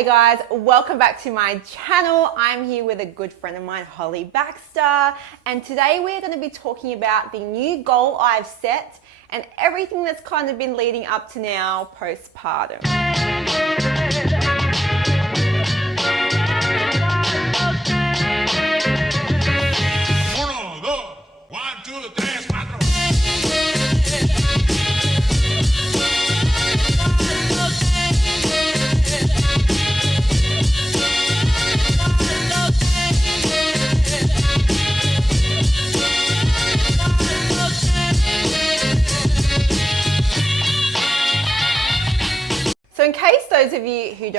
Hey guys, welcome back to my channel. I'm here with a good friend of mine, Holly Baxter, and today we're going to be talking about the new goal I've set and everything that's kind of been leading up to now postpartum. So in case those of you who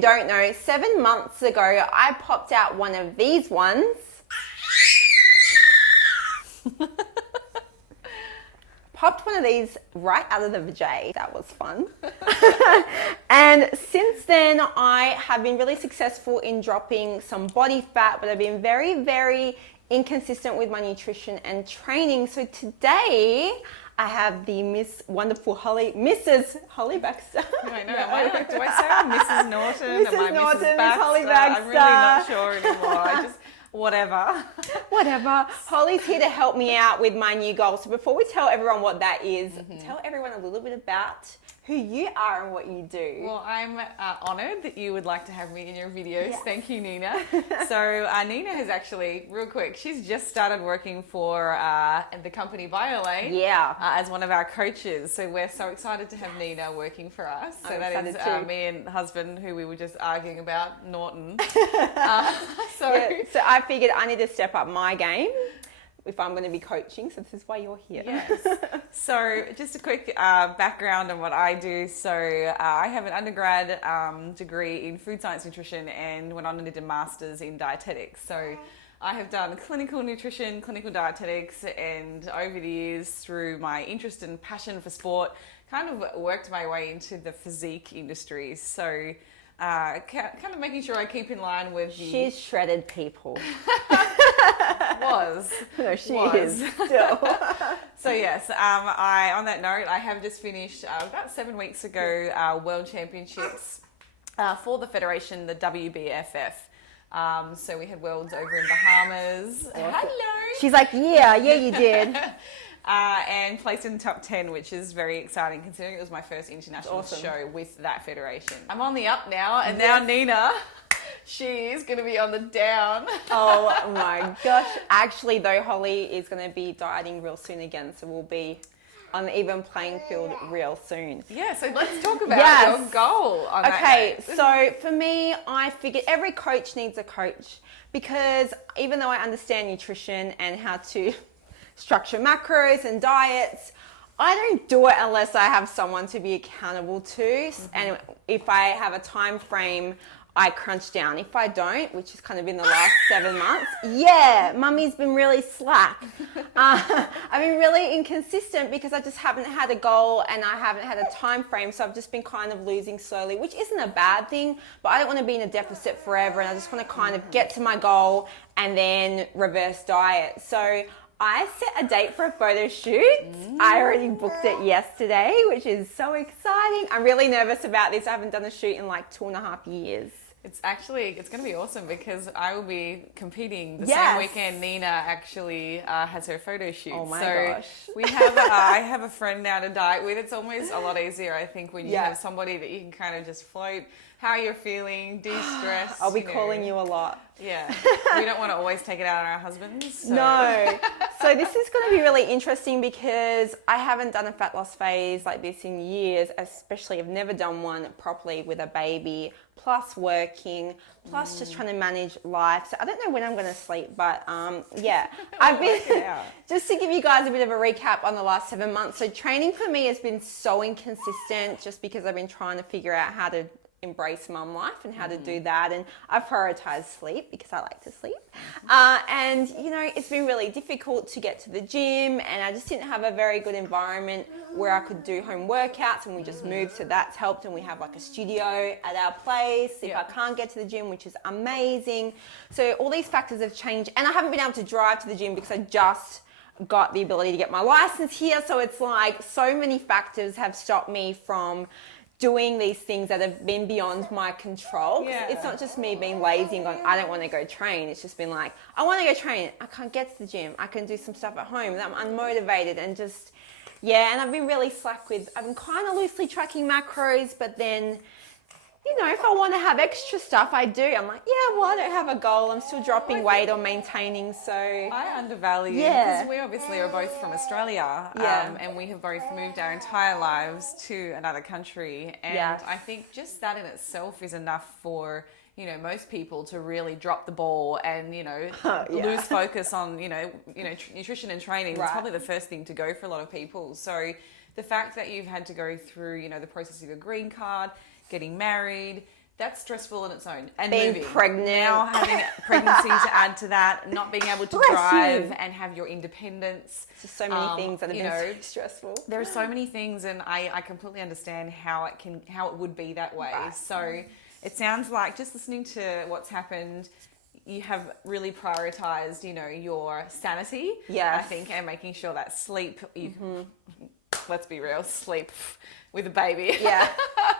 don't know, 7 months ago I popped out one of these ones. Popped one of these right out of the vajay. That was fun. And since then I have been really successful in dropping some body fat, but I've been very, very inconsistent with my nutrition and training. So today I have the Mrs. Holly Baxter. I know. Do I say I'm Mrs. Norton? Mrs. Am I Norton, Mrs. Baxter? Holly Baxter. I'm really not sure anymore. Whatever. Holly's here to help me out with my new goal. So before we tell everyone what that is, tell everyone a little bit about who you are and what you do. Well, I'm honoured that you would like to have me in your videos. Yes. Thank you, Nina. So Nina has actually, real quick, she's just started working for the company BioLane as one of our coaches. So we're so excited to have Nina working for us. So I'm that excited is me and husband, who we were just arguing about, Norton. So I figured I need to step up my game if I'm going to be coaching, so this is why you're here. Yes. So just a quick background on what I do. So I have an undergrad degree in food science nutrition and went on and did a master's in dietetics. So I have done clinical nutrition, clinical dietetics, and over the years, through my interest and passion for sport, kind of worked my way into the physique industry. So kind of making sure I keep in line with the... She's shredded people. No, she is still. So yes, on that note, I have just finished about 7 weeks ago World Championships for the federation, the WBFF. So we had worlds over in Bahamas. Hello. She's like, yeah, you did. And placed in the top 10, which is very exciting considering it was my first international show with that federation. I'm on the up now, and now Nina, she's going to be on the down. Oh my gosh. Actually though, Holly is going to be dieting real soon again, so we'll be on the even playing field real soon. Yeah, so let's talk about your goal on that. So for me, I figured every coach needs a coach, because even though I understand nutrition and how to structure macros and diets, I don't do it unless I have someone to be accountable to. And if I have a time frame, I crunch down. If I don't, which has kind of been the last 7 months, mummy's been really slack. I've been really inconsistent because I just haven't had a goal and I haven't had a time frame. So I've just been kind of losing slowly, which isn't a bad thing, but I don't want to be in a deficit forever. And I just want to kind of get to my goal and then reverse diet. So I set a date for a photo shoot. I already booked it yesterday, which is so exciting. I'm really nervous about this. I haven't done a shoot in like 2.5 years. It's going to be awesome because I will be competing the same weekend Nina actually has her photo shoot. Oh my gosh. I have a friend now to diet with. It's almost a lot easier, I think, when you have somebody that you can kind of just float how you're feeling, de-stress. I'll be calling you a lot. Yeah. We don't want to always take it out on our husbands. So. No. So this is going to be really interesting because I haven't done a fat loss phase like this in years, especially I've never done one properly with a baby, plus working, plus just trying to manage life. So I don't know when I'm going to sleep, but I've been, just to give you guys a bit of a recap on the last 7 months. So training for me has been so inconsistent just because I've been trying to figure out how to embrace mum life and how to do that, and I've prioritized sleep because I like to sleep, and you know, it's been really difficult to get to the gym, and I just didn't have a very good environment where I could do home workouts, and we just moved, so that's helped, and we have like a studio at our place if I can't get to the gym, which is amazing. So all these factors have changed, and I haven't been able to drive to the gym because I just got the ability to get my license here. So it's like so many factors have stopped me from doing these things that have been beyond my control. Yeah. It's not just me being lazy and going, I don't want to go train. It's just been like, I want to go train. I can't get to the gym. I can do some stuff at home. I'm unmotivated and just, yeah. And I've been really slack with, I've been kind of loosely tracking macros, but then, you know, if I want to have extra stuff, I do. I'm like, yeah, well, I don't have a goal. I'm still dropping weight or maintaining. So I undervalue, Yeah. because we obviously are both from Australia, Yeah. and we have both moved our entire lives to another country. And Yes. I think just that in itself is enough for, you know, most people to really drop the ball and, you know, Yeah. lose focus on, nutrition and training. It's Right. probably the first thing to go for a lot of people. So the fact that you've had to go through, you know, the process of your green card, getting married, that's stressful in its own. And being moving. pregnant. Now having pregnancy to add to that, not being able to Bless drive you. and have your independence. just so many things that have you been know, so stressful. There are so many things, and I completely understand how it would be that way. Right. So it sounds like, just listening to what's happened, you have really prioritized, you know, your sanity. Yes. I think, and making sure that sleep, let's be real, sleep with a baby. Yeah.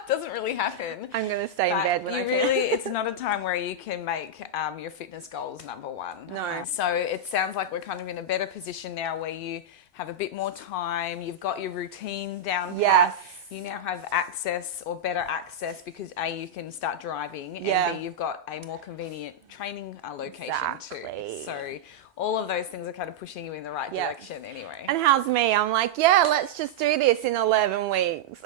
Doesn't really happen. I'm going to stay in But bed when I you can. really, it's not a time where you can make your fitness goals number one. No. So it sounds like we're kind of in a better position now where you have a bit more time, you've got your routine down Yes. pat, you now have access or better access because A, you can start driving, Yeah. and B, you've got a more convenient training location Exactly. too. So all of those things are kind of pushing you in the right Yeah. direction anyway. And how's me? I'm like, yeah, let's just do this in 11 weeks.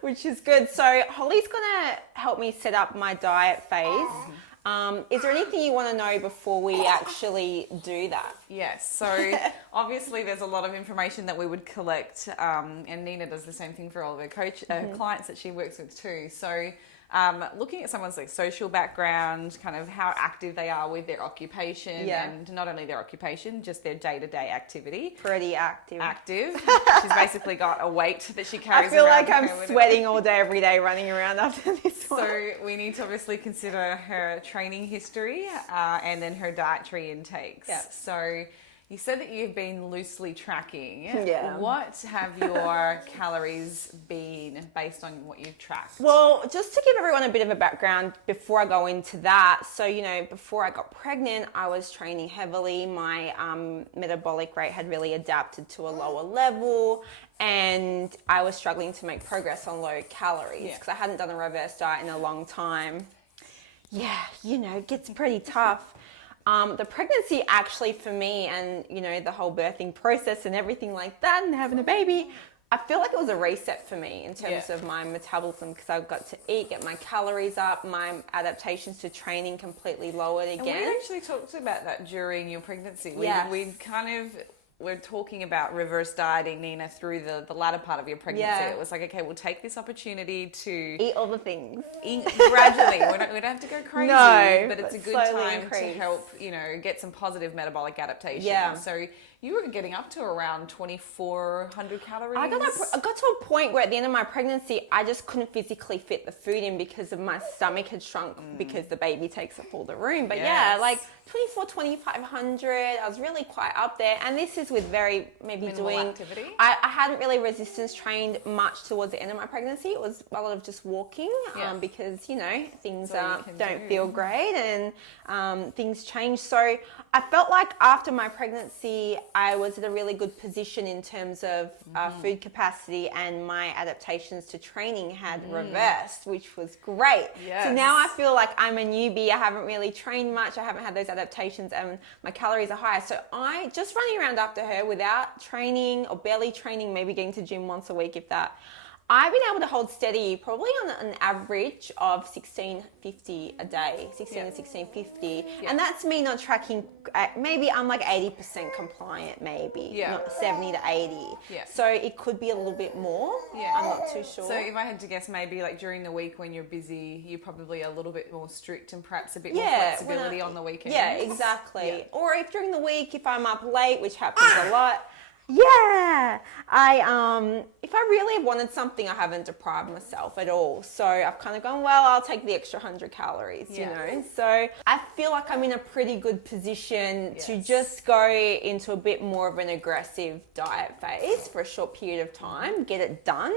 Which is good. So Holly's going to help me set up my diet phase. Is there anything you want to know before we actually do that? Yes, so obviously there's a lot of information that we would collect, and Nina does the same thing for all of her clients that she works with too. So looking at someone's like social background, kind of how active they are with their occupation, Yeah. and not only their occupation, just their day-to-day activity. Pretty active. She's basically got a weight that she I carries feel around like I'm with her with her. sweating all day, every day, running around after this one. So we need to obviously consider her training history and then her dietary intakes. Yeah. So you said that you've been loosely tracking. Yeah. What have your calories been based on what you've tracked? Well, just to give everyone a bit of a background before I go into that. So, you know, before I got pregnant, I was training heavily. My metabolic rate had really adapted to a lower level, and I was struggling to make progress on low calories because I hadn't done a reverse diet in a long time. Yeah, you know, it gets pretty tough. The pregnancy actually for me, and you know, the whole birthing process and everything like that, and having a baby, I feel like it was a reset for me in terms of my metabolism, because I got to eat, get my calories up, my adaptations to training completely lowered And again. we actually talked about that during your pregnancy. Yes. We're talking about reverse dieting, Nina, through the latter part of your pregnancy. Yeah. It was like, okay, we'll take this opportunity to Eat all the things. eat gradually. We don't have to go crazy, No, but it's a but good slowly time increase. to help, you know, get some positive metabolic adaptation. Yeah. So you were getting up to around 2,400 calories. I got to a point where at the end of my pregnancy, I just couldn't physically fit the food in because of my stomach had shrunk because the baby takes up all the room. But yeah, Yes. like 2,500, I was really quite up there. And this is with very Minimal activity. I hadn't really resistance trained much towards the end of my pregnancy. It was a lot of just walking because, you know, things all you can don't do. feel great and things change. So I felt like after my pregnancy, I was at a really good position in terms of food capacity, and my adaptations to training had reversed, which was great. Yes. So now I feel like I'm a newbie. I haven't really trained much. I haven't had those adaptations, and my calories are higher. So I just running around after her without training or barely training, maybe getting to gym once a week, if that. I've been able to hold steady probably on an average of 1650 a day, 16 to 1650. And that's me not tracking, maybe I'm like 80% compliant, maybe, not 70 to 80. Yeah. So it could be a little bit more. Yeah. I'm not too sure. So if I had to guess, maybe like during the week when you're busy, you're probably a little bit more strict and perhaps a bit more flexibility on the weekend. Yeah, exactly. Or if during the week, if I'm up late, which happens a lot, Yeah, if I really wanted something, I haven't deprived myself at all. So I've kind of gone, well, I'll take the extra 100 calories, you know. So I feel like I'm in a pretty good position to just go into a bit more of an aggressive diet phase for a short period of time, get it done,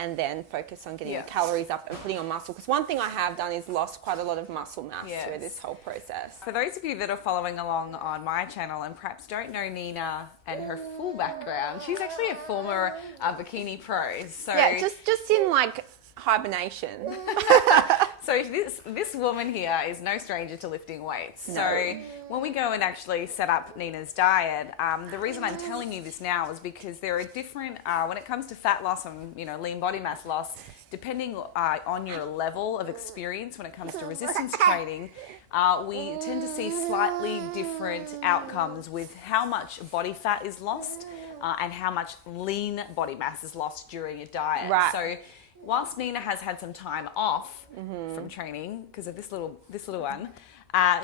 and then focus on getting the calories up and putting on muscle. Because one thing I have done is lost quite a lot of muscle mass through this whole process. For those of you that are following along on my channel and perhaps don't know Nina and her full background, she's actually a former bikini pro. So yeah, just in like hibernation. So this woman here is no stranger to lifting weights. No. So when we go and actually set up Nina's diet, the reason I'm telling you this now is because there are different, when it comes to fat loss and lean body mass loss, depending on your level of experience when it comes to resistance training, we tend to see slightly different outcomes with how much body fat is lost and how much lean body mass is lost during your diet. Right. So whilst Nina has had some time off from training because of this little one,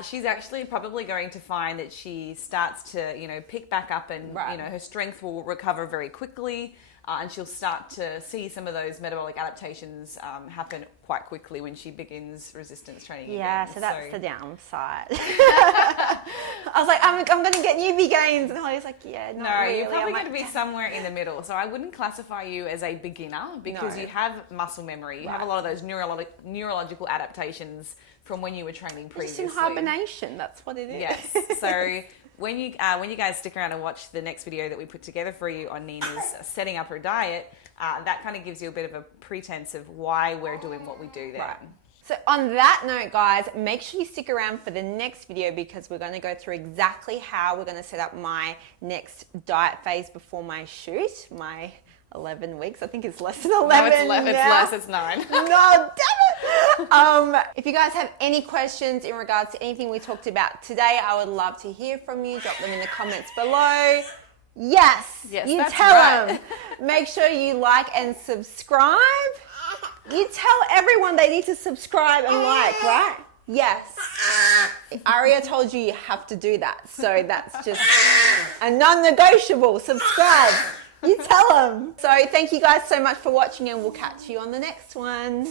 she's actually probably going to find that she starts to pick back up and her strength will recover very quickly, and she'll start to see some of those metabolic adaptations happen quite quickly when she begins resistance training again. So that's the downside. I was like, I'm going to get newbie gains, and Holly's like, yeah, not really. You're probably going to be somewhere in the middle. So I wouldn't classify you as a beginner because you have muscle memory. You have a lot of those neurological adaptations from when you were training previously. Just in hibernation, that's what it is. Yes. So when you guys stick around and watch the next video that we put together for you on Nina's setting up her diet, that kind of gives you a bit of a pretense of why we're doing what we do there. Right. So on that note, guys, make sure you stick around for the next video because we're going to go through exactly how we're going to set up my next diet phase before my shoot, my 11 weeks. I think it's less than 11. No, it's 11. It's less. It's 9. No, damn it. If you guys have any questions in regards to anything we talked about today, I would love to hear from you. Drop them in the comments below. Yes, you tell them. Make sure you like and subscribe. You tell everyone they need to subscribe and like, right? Yes. Aria told you you have to do that. So that's just a non-negotiable. Subscribe. You tell them. So thank you guys so much for watching and we'll catch you on the next one.